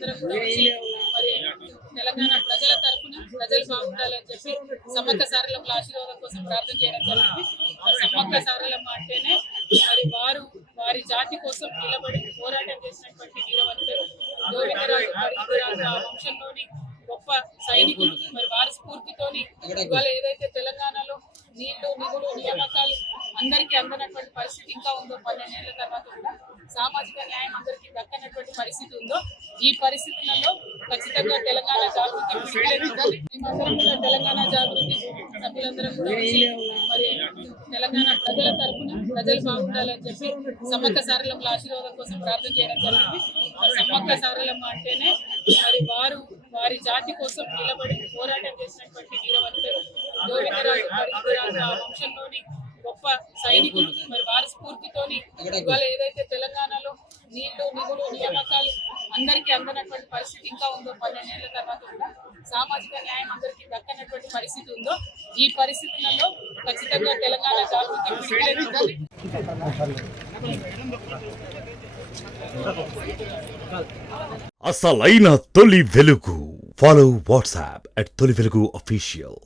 సభ్యులందరం కూడా వచ్చి మరి తెలంగాణ ప్రజల తరఫున ప్రజలు బాగుండాలని చెప్పి సమ్మక్క సారలమ్మల ఆశీర్వాదం కోసం ప్రార్థన చేయడం జరిగింది. సమ్మక్క సారలమ్మ అంటేనే మరి వారి జాతి కోసం నిలబడి పోరాటం చేసినటువంటి వీరవంతులు గోవిందరాజు పరిగిరాజు ఆ వంశంలోని గొప్ప సైనికులు. మరి వారి స్ఫూర్తితోని ఇవాళ ఏదైతే తెలంగాణలో నీళ్లు నిధులు నియామకాలు అందరికీ అందనటువంటి పరిస్థితి ఇంకా ఉందో 12 ఏళ్ల తర్వాత కూడా సామాజిక న్యాయం అందరికీ దక్కనటువంటి పరిస్థితి ఉందో ఈ పరిస్థితులలో ఖచ్చితంగా తెలంగాణ జాగృతి మేమందరం కూడా తెలంగాణ జాగృతి సభ్యులందరం కూడా వచ్చి మరి తెలంగాణ ప్రజల తరఫున ప్రజలు బాగుండాలని చెప్పి సమ్మక్క సారలమ్మల ఆశీర్వాదం కోసం ప్రార్థన చేయడం జరిగింది. సమ్మక్క సారలమ్మ అంటేనే మరి వారి జాతి కోసం నిలబడి పోరాటం చేసినటువంటి వీరవంతులు గోవిందరాజు పరిగిరాజు ఆ వంశంలోని గొప్ప సైనికులు. మరి వారి స్ఫూర్తితోని ఇవాళ ఏదైతే తెలంగాణలో నీళ్లు నిధులు నియామకాలు అందరికీ అందనటువంటి పరిస్థితి ఇంకా ఉందో 12 ఏళ్ల తర్వాత కూడా సామాజిక న్యాయం అందరికీ దక్కనటువంటి పరిస్థితి ఉందో ఈ పరిస్థితులలో ఖచ్చితంగా తెలంగాణ జాగృతి అసలైన తొలి వెలుగు. ఫాలో వాట్సాప్ @తొలి వెలుగు official.